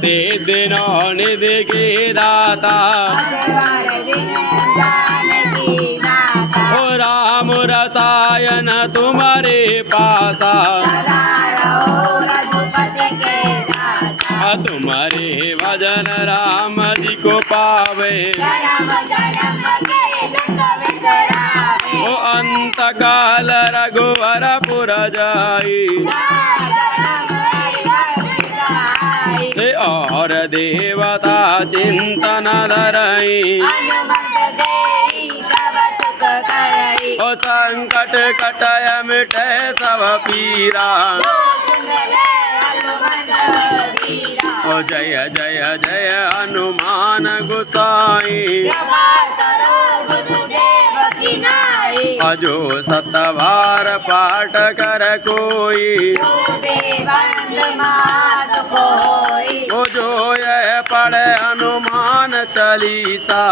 सिद्धि no निधि की दाता ओ राम रसायन तुम्हारे पासा तुम्हारे भजन राम जी को पावे ओ अंत काल रघुवर पुर जाई और देवता चिंतन धरई ओ संकट कटय मिटे सब पीरा ओ जय जय जय हनुमान गोसाई अजो सतवार पाठ कर कोई ओ जो यह पढ़े हनुमान चालीसा